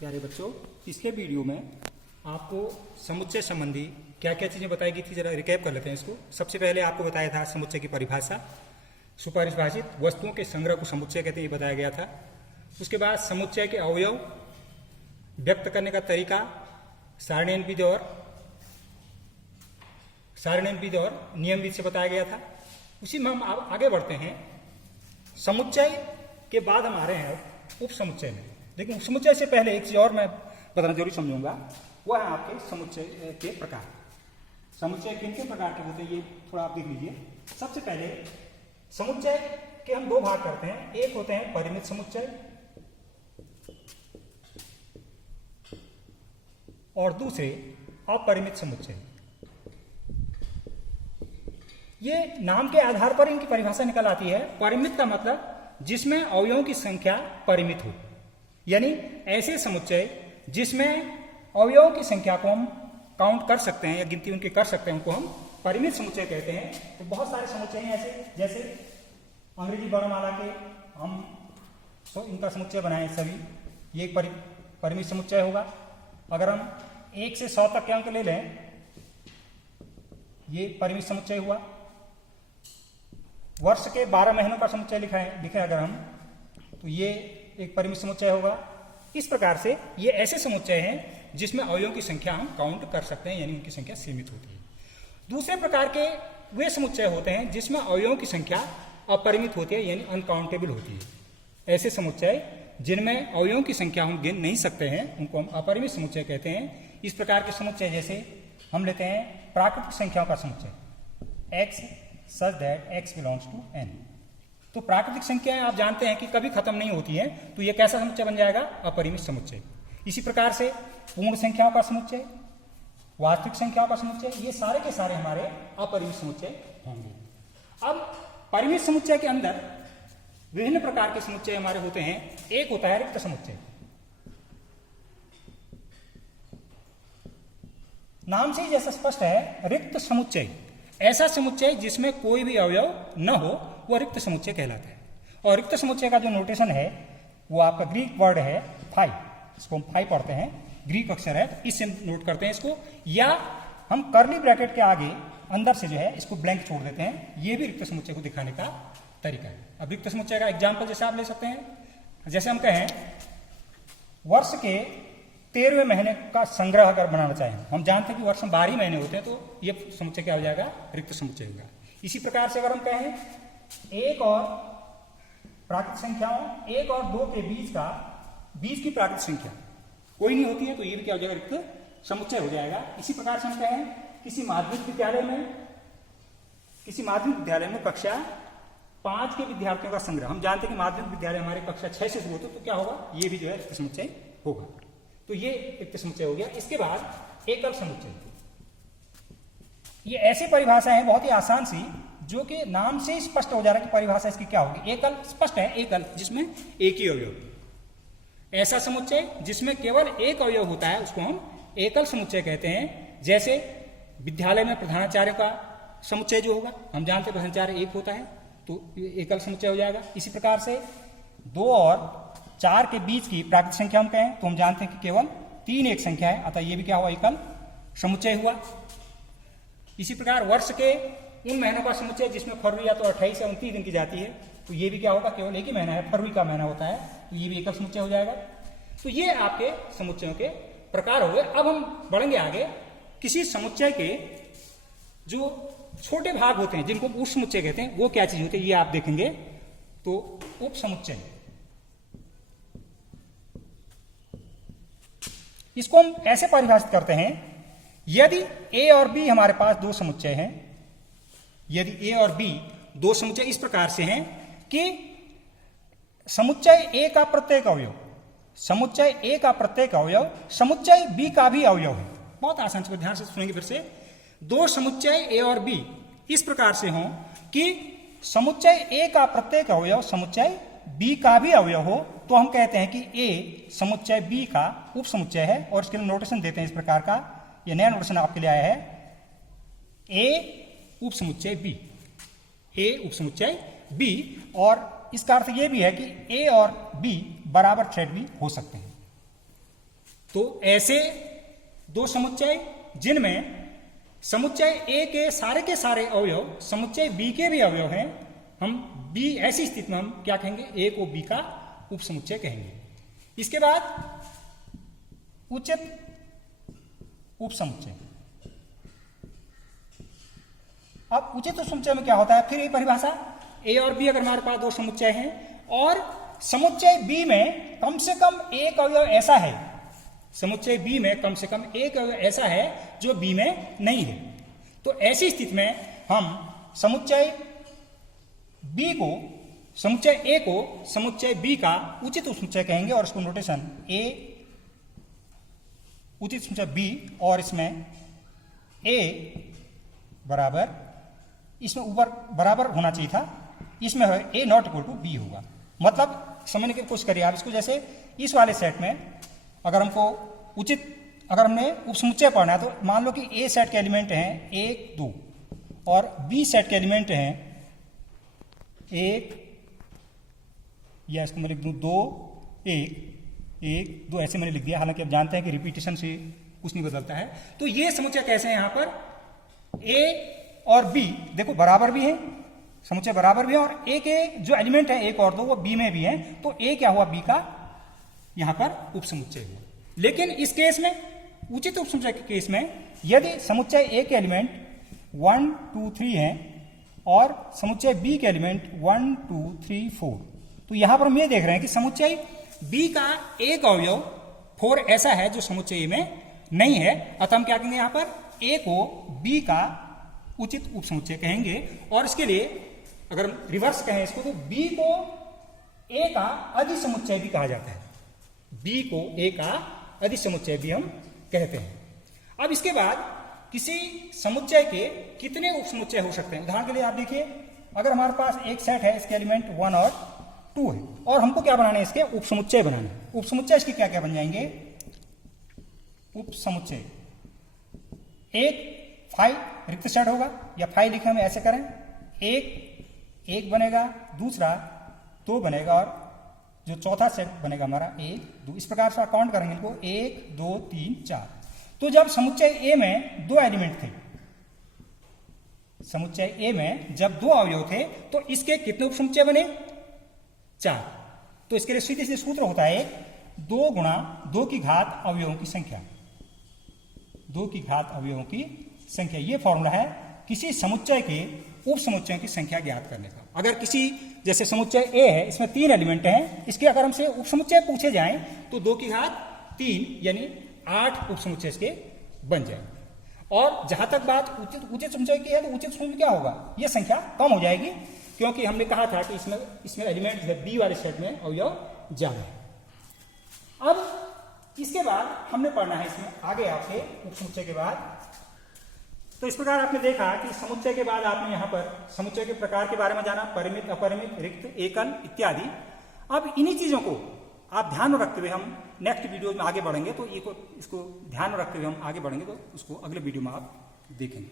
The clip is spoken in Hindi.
प्यारे बच्चों, पिछले वीडियो में आपको समुच्चय संबंधी क्या क्या चीज़ें बताई गई थी, जरा रिकैप कर लेते हैं इसको। सबसे पहले आपको बताया था समुच्चय की परिभाषा, सुपरिभाषित वस्तुओं के संग्रह को समुच्चय कहते हैं, ये बताया गया था। उसके बाद समुच्चय के अवयव व्यक्त करने का तरीका, सारणीय विधि और नियम विधि से बताया गया था। उसी में हम आगे बढ़ते हैं। समुच्चय के बाद हम आ रहे हैं उप समुच्चय में। लेकिन उप समुच्चय से पहले एक चीज और मैं बताना जरूरी समझूंगा, वह है आपके समुच्चय के प्रकार। समुच्चय किन किन प्रकार के होते हैं ये थोड़ा आप देख लीजिए। सबसे पहले समुच्चय के हम दो भाग करते हैं। एक होते हैं परिमित समुच्चय और दूसरे अपरिमित समुच्चय। ये नाम के आधार पर इनकी परिभाषा निकल आती है। परिमित का मतलब जिसमें अवयवों की संख्या परिमित हो, यानी ऐसे समुच्चय जिसमें अवयवों की संख्या को हम काउंट कर सकते हैं या गिनती उनकी कर सकते हैं, उनको हम परिमित समुच्चय कहते हैं। तो बहुत सारे समुच्चय हैं ऐसे, जैसे अंग्रेजी वर्णमाला के हम तो इनका समुच्चय बनाए सभी, ये एक परिमित समुच्चय होगा। अगर हम 1 से 100 तक के अंक ले लें, ये परिमित समुच्चय हुआ। वर्ष के 12 महीनों का समुच्चय लिखें अगर हम, तो ये एक परिमित समुच्चय होगा। इस प्रकार से ये ऐसे समुच्चय हैं जिसमें अवयवों की संख्या हम काउंट कर सकते हैं, यानी उनकी संख्या सीमित होती है। दूसरे प्रकार के वे समुच्चय होते हैं जिसमें अवयवों की संख्या अपरिमित होती है, यानी अनकाउंटेबल होती है। ऐसे समुच्चय जिनमें अवयवों की संख्या हम गिन नहीं सकते हैं, उनको हम अपरिमित समुच्चय कहते हैं। इस प्रकार के समुच्चय जैसे हम लेते हैं प्राकृतिक संख्याओं का समुच्चय, x such that x belongs to n। तो प्राकृतिक संख्याएं आप जानते हैं कि कभी खत्म नहीं होती हैं, तो ये कैसा समुच्चय बन जाएगा? अपरिमित समुच्चय। इसी प्रकार से पूर्ण संख्याओं का समुच्चय, वास्तविक संख्याओं का समुच्चय, ये सारे के सारे हमारे अपरिमित समुच्चय होंगे। अब परिमित समुच्चय के अंदर विभिन्न प्रकार के समुच्चय हमारे होते हैं। एक होता है रिक्त समुच्चय। नाम से ही जैसा स्पष्ट है, रिक्त समुच्चय ऐसा समुच्चय जिसमें कोई भी अवयव न हो, वह रिक्त समुच्चय कहलाता है। और रिक्त समुच्चय का जो नोटेशन है वो आपका ग्रीक वर्ड है फाई, इसको हम फाई पढ़ते हैं, ग्रीक अक्षर है, तो इससे नोट करते हैं इसको। या हम कर्ली ब्रैकेट के आगे अंदर से जो है इसको ब्लैंक छोड़ देते हैं। ये भी रिक्त समुच्चय को दिखाने का तरीका है। अब रिक्त समुच्चय का एग्जाम्पल जैसे आप ले सकते हैं, जैसे हम कहें वर्ष के 13वें महीने का संग्रह अगर बनाना चाहें, हम जानते हैं कि वर्ष में 12 महीने होते हैं, तो ये समुच्चय क्या हो जाएगा? रिक्त समुच्चय होगा। इसी प्रकार से अगर हम कहें एक और प्राकृतिक संख्याओं 1 और 2 के बीच की प्राकृतिक संख्या कोई नहीं होती है, तो ये भी क्या हो जाएगा? रिक्त समुच्चय हो जाएगा। इसी प्रकार से हम कहें किसी माध्यमिक विद्यालय में कक्षा 5 के विद्यार्थियों का संग्रह, हम जानते हैं कि माध्यमिक विद्यालय हमारे कक्षा 6 से शुरू होते, तो क्या होगा? ये भी जो है रिक्त समुच्चय होगा। तो ये रिक्त समुच्चय हो गया। इसके बाद एकल समुच्चय। ये ऐसी परिभाषा है बहुत ही आसान सी, जो कि नाम से ही स्पष्ट हो जा रहा है कि परिभाषा इसकी क्या होगी। एकल स्पष्ट है, एकल जिसमें एक ही अवयव। ऐसा समुच्चय जिसमें केवल एक अवयव होता है, उसको हम एकल समुच्चय कहते हैं। जैसे विद्यालय में प्रधानाचार्य का समुच्चय जो होगा, हम जानते हैं प्रधानाचार्य एक होता है, तो एकल समुच्चय हो जाएगा। इसी प्रकार से 2 और 4 के बीच की प्राकृतिक संख्या हम कहें, तो हम जानते हैं कि केवल 3 एक संख्या है, अतः ये भी क्या हुआ? एकल समुच्चय हुआ। इसी प्रकार वर्ष के उन महीनों का समुच्चय जिसमें फरवरी या तो 28 से 29 दिन की जाती है, तो ये भी क्या होगा? केवल एक ही महीना है, फरवरी का महीना होता है, तो ये भी एकल समुच्चय हो जाएगा। तो ये आपके समुच्चयों के प्रकार हो गए। अब हम बढ़ेंगे आगे। किसी समुच्चय के जो छोटे भाग होते हैं, जिनको उप समुच्चय कहते हैं, वो क्या चीज होती है ये आप देखेंगे। तो उप समुच्चय, इसको हम ऐसे परिभाषित करते हैं, यदि ए और बी हमारे पास 2 समुच्चय हैं, यदि ए और बी 2 समुच्चय इस प्रकार से हैं कि समुच्चय ए का प्रत्येक अवयव, समुच्चय ए का प्रत्येक अवयव समुच्चय बी का भी अवयव है। बहुत आसान से, ध्यान से सुनेंगे फिर से। 2 समुच्चय ए और बी इस प्रकार से हों कि समुच्चय ए का प्रत्येक अवयव समुच्चय बी का भी अवयव हो, तो हम कहते हैं कि ए समुच्चय बी का उप समुच्चय है। और इसके लिए नोटेशन देते हैं इस प्रकार का, यह नया नोटेशन आपके लिए आया है, ए उप समुच्चय बी, ए उप समुच्चय बी। और इसका अर्थ यह भी है कि ए और बी बराबर थ्रेड भी हो सकते हैं। तो ऐसे दो समुच्चय जिनमें समुच्चय ए के सारे अवयव समुच्चय बी के भी अवयव हैं, हम बी ऐसी स्थिति में हम क्या कहेंगे, ए को बी का उप समुच्चय कहेंगे। इसके बाद उचित उप समुच्चय। अब उचित उप समुच्चय में क्या होता है, फिर ये परिभाषा, ए और बी अगर हमारे पास दो समुच्चय हैं और समुच्चय बी में कम से कम एक अवयव ऐसा है, समुच्चय बी में कम से कम एक अवयव ऐसा है जो बी में नहीं है, तो ऐसी स्थिति में हम समुच्चय बी को, समुच्चय ए को समुच्चय बी का उचित उप समुच्चय कहेंगे और इसको नोटेशन ए उचित समुच्चय बी, और इसमें ए बराबर, इसमें ऊपर बराबर होना चाहिए था, इसमें है ए नॉट इक्वल टू बी होगा। मतलब समझने की कोशिश करिए आप इसको, जैसे इस वाले सेट में अगर हमको उचित, अगर हमने उप समुच्चय पढ़ना है तो मान लो कि ए सेट के एलिमेंट हैं 1 2 और बी सेट के एलिमेंट हैं 1, या इसको मैं लिख दूं 2 1 1 2, ऐसे मैंने लिख दिया, हालांकि आप जानते हैं कि रिपीटेशन से कुछ नहीं बदलता है। तो ये समुच्चय कैसे हैं, यहां पर ए और बी देखो बराबर भी है, समुच्चय बराबर भी है, और ए के जो एलिमेंट है 1 और 2 वो बी में भी है, तो ए क्या हुआ, बी का यहां पर उप समुच्चय हुआ। लेकिन इस केस में, उचित उप समुच्चय के केस में, यदि समुच्चय ए के एलिमेंट 1 2 3 हैं और समुच्चय बी के एलिमेंट 1 2 3 4, तो यहां पर हम ये देख रहे हैं कि समुच्चय बी का एक अवयव 4 ऐसा है जो समुच्चय ए में नहीं है, अतः हम क्या कहेंगे, यहां पर ए को बी का उचित उप समुच्चय कहेंगे। और इसके लिए अगर हम रिवर्स कहें इसको, तो बी को ए का अधिसमुच्चय भी कहा जाता है, बी को ए का अधिसमुच्चय भी हम कहते हैं। अब इसके बाद किसी समुच्चय के कितने उप समुच्चय हो सकते हैं, उदाहरण के लिए आप देखिए, अगर हमारे पास एक सेट है, इसके एलिमेंट 1 और 2 है, और हमको क्या बनाना है, इसके उप समुच्चय बनाना है। उप समुच्चय इसके क्या क्या बन जाएंगे, उप समुच्चय, एक 5 रिक्त सेट होगा, या 5 लिखे हम ऐसे करें, एक बनेगा, दूसरा 2 बनेगा, और जो चौथा सेट बनेगा हमारा 1 2, इस प्रकार से काउंट करेंगे इनको 1 2 3 4। तो जब समुच्चय ए में 2 एलिमेंट थे, समुच्चय ए में जब 2 अवयव थे, तो इसके कितने उप समुच्चय बने, 4। तो इसके लिए सीधे सीधे सूत्र होता है 2 गुणा 2 की घात अवयवों की संख्या, 2 की घात अवयवों की संख्या। ये फॉर्मूला है किसी समुच्चय के उप समुच्चयों की संख्या ज्ञात करने का। अगर किसी, जैसे समुच्चय ए है, इसमें 3 एलिमेंट हैं, इसके अगर हमसे उप समुच्चय पूछे जाएं तो 2 की घात 3 यानी 8 उप समुच्चय इसके बन जाए। और जहां तक बात उचित समुच्चय की है, तो उचित समुच्चय क्या होगा, यह संख्या कम हो जाएगी, क्योंकि हमने कहा था कि इसमें एलिमेंट है बी वाले सेट में अवयव ज्यादा है। अब इसके बाद हमने पढ़ना है इसमें आगे आपके उप समुच्चय के बाद। तो इस प्रकार आपने देखा कि समुच्चय के बाद आपने यहाँ पर समुच्चय के प्रकार के बारे में जाना, परिमित, अपरिमित, रिक्त, एकल इत्यादि। अब इन्हीं चीजों को आप ध्यान में रखते हुए हम नेक्स्ट वीडियो में आगे बढ़ेंगे, तो इसको ध्यान में रखते हुए हम आगे बढ़ेंगे, तो उसको अगले वीडियो में आप देखेंगे।